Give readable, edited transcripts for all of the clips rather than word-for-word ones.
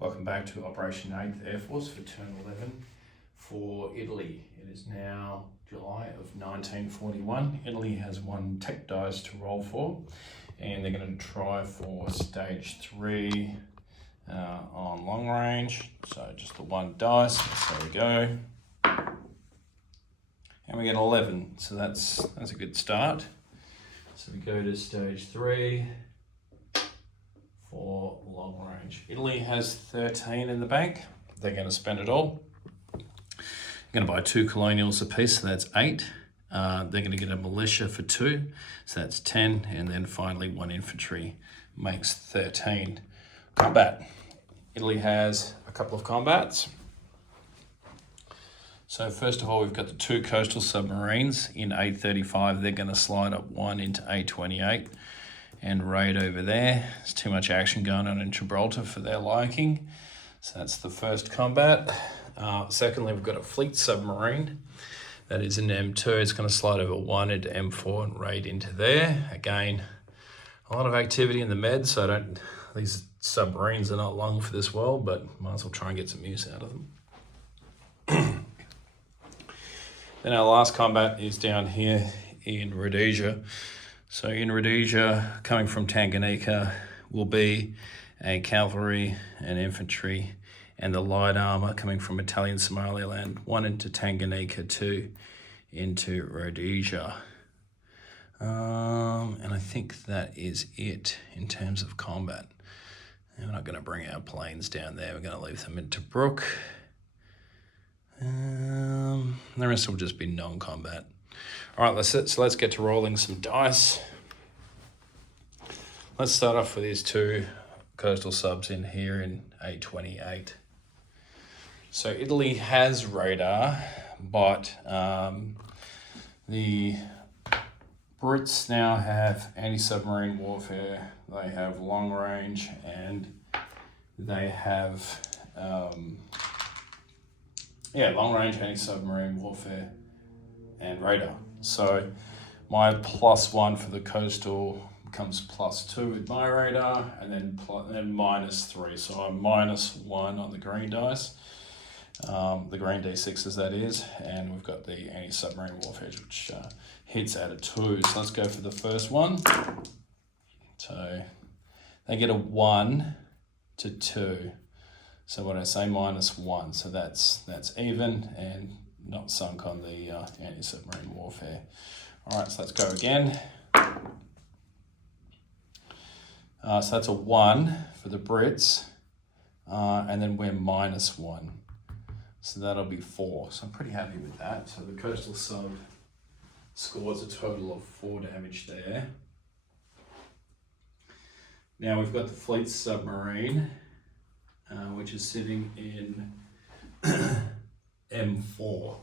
Welcome back to Operation 8th Air Force for Turn 11 for Italy. It is now July of 1941. Italy has one tech dice to roll for, and they're going to try for stage 3 on long range. So just the one dice. So there we go. And we get 11, so that's a good start. So we go to stage 3 for long range. Italy has 13 in the bank. They're going to spend it all. They're going to buy 2 colonials apiece, so that's 8. They're going to get a militia for 2, so that's 10. And then finally 1 infantry makes 13. Combat. Italy has a couple of combats. So first of all, we've got the 2 coastal submarines in A35. They're going to slide up 1 into A28 and raid over there. There's too much action going on in Gibraltar for their liking. So that's the first combat. Secondly, we've got a fleet submarine that is in M2. It's going to slide over 1 into M4 and raid into there. Again, a lot of activity in the med, so these submarines are not long for this world, but might as well try and get some use out of them. Then our last combat is down here in Rhodesia. So in Rhodesia, coming from Tanganyika, will be a cavalry and infantry, and the light armour coming from Italian Somaliland, 1 into Tanganyika, 2 into Rhodesia. And I think that is it in terms of combat. And we're not going to bring our planes down there. We're going to leave them in Tobruk. The rest will just be non-combat. All right, let's get to rolling some dice. Let's start off with these 2 coastal subs in here in A28. So Italy has radar, but the Brits now have anti-submarine warfare. They have long range, and they have long range anti-submarine warfare and radar. So my +1 for the coastal becomes +2 with my radar, and then -3. So I'm -1 on the green dice, the green D6s that is, and we've got the anti-submarine warfare, which hits at a 2. So let's go for the first one. So they get a 1 to 2. So what I say, -1, so that's even and not sunk on the anti-submarine warfare. All right, so let's go again. So that's a 1 for the Brits, and then we're -1. So that'll be 4. So I'm pretty happy with that. So the coastal sub scores a total of 4 damage there. Now we've got the fleet submarine, which is sitting in M4.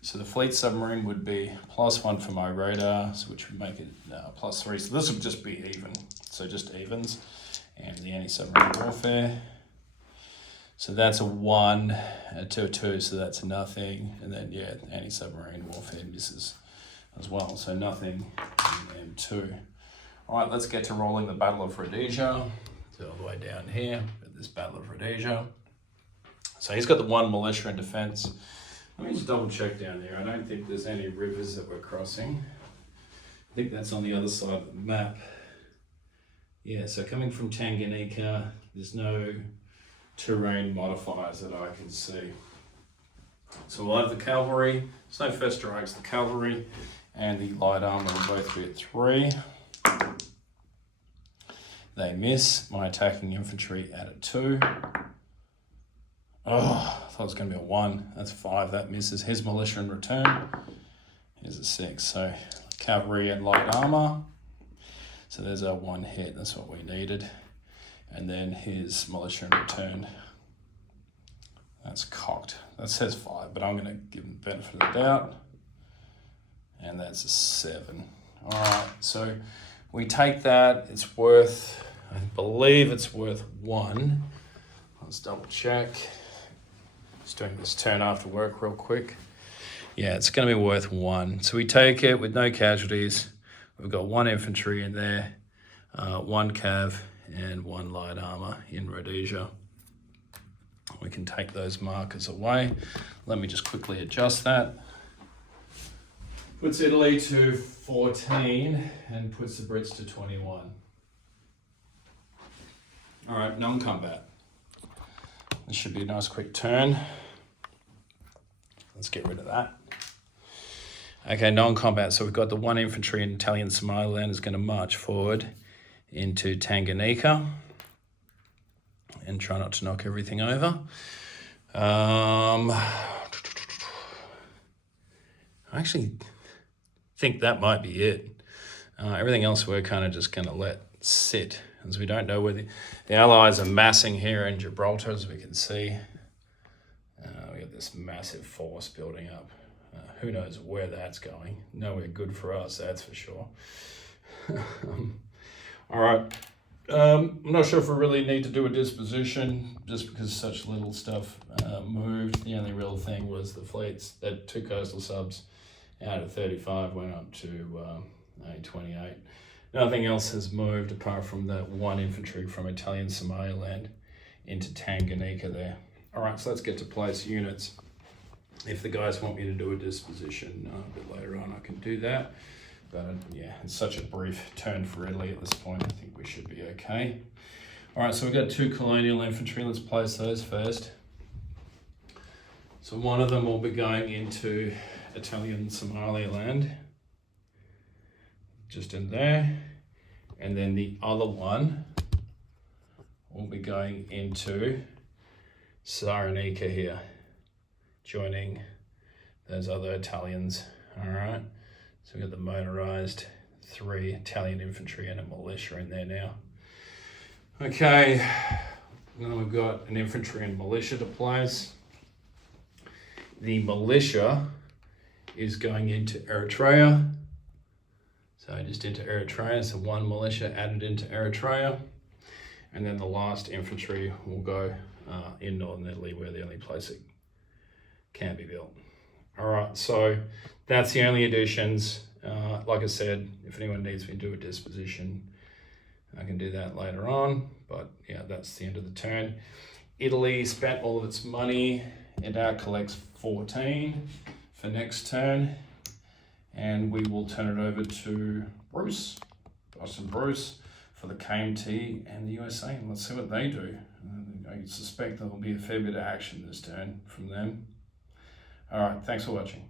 So the fleet submarine would be +1 for my radar, so which would make it +3. So this would just be even. So just evens. And the anti-submarine warfare. So that's a 1 to a 2, so that's nothing. And then, anti-submarine warfare misses as well. So nothing in M2. All right, let's get to rolling the Battle of Rhodesia. So all the way down here at this Battle of Rhodesia. So he's got the 1 militia in defense. Let me just double check down there. I don't think there's any rivers that we're crossing. I think that's on the other side of the map. Yeah, so coming from Tanganyika, there's no terrain modifiers that I can see. So we'll have the cavalry. There's no first strikes. The cavalry and the light armor will both be at 3. They miss. My attacking infantry at a 2. Oh, I thought it was going to be a 1. That's 5. That misses. His militia in return is a 6. So cavalry and light armor. So there's our 1 hit. That's what we needed. And then his militia in return. That's cocked. That says 5, but I'm going to give him the benefit of the doubt. And that's a 7. All right. So we take that. It's worth, I believe it's worth 1. Let's double check. Just doing this turn after work real quick. Yeah, it's going to be worth 1. So we take it with no casualties. We've got 1 infantry in there, 1 cav, and 1 light armor in Rhodesia. we can take those markers away. Let me just quickly adjust that. Puts Italy to 14 and puts the Brits to 21. All right, non-combat. This should be a nice quick turn. Let's get rid of that. Okay, non-combat. So we've got the 1 infantry in Italian Somaliland is going to march forward into Tanganyika and try not to knock everything over. I actually think that might be it. Everything else we're kind of just going to let sit, as we don't know where the Allies are massing here in Gibraltar, as we can see. We got this massive force building up. Who knows where that's going? Nowhere good for us, that's for sure. All right. I'm not sure if we really need to do a disposition just because such little stuff moved. The only real thing was the fleets, that 2 coastal subs out of 35 went up to 28. Nothing else has moved apart from that 1 infantry from Italian Somaliland into Tanganyika there. All right, so let's get to place units. If the guys want me to do a disposition a bit later on, I can do that. But yeah, it's such a brief turn for Italy at this point. I think we should be okay. All right, so we've got 2 colonial infantry. Let's place those first. So one of them will be going into Italian Somaliland, just in there. And then the other one will be going into Cyrenaica here, joining those other Italians. All right, so we've got the motorized 3 Italian infantry and a militia in there now. Okay, then we've got an infantry and militia to place. The militia is going into Eritrea. So just into Eritrea, so 1 militia added into Eritrea. And then the last infantry will go in northern Italy, where the only place it can be built. All right, so that's the only additions. Like I said, if anyone needs me to do a disposition, I can do that later on. But yeah, that's the end of the turn. Italy spent all of its money. It now collects 14 for next turn. And we will turn it over to Bruce, Boston Bruce, for the KMT and the USA. And let's see what they do. I suspect there will be a fair bit of action this turn from them. All right, thanks for watching.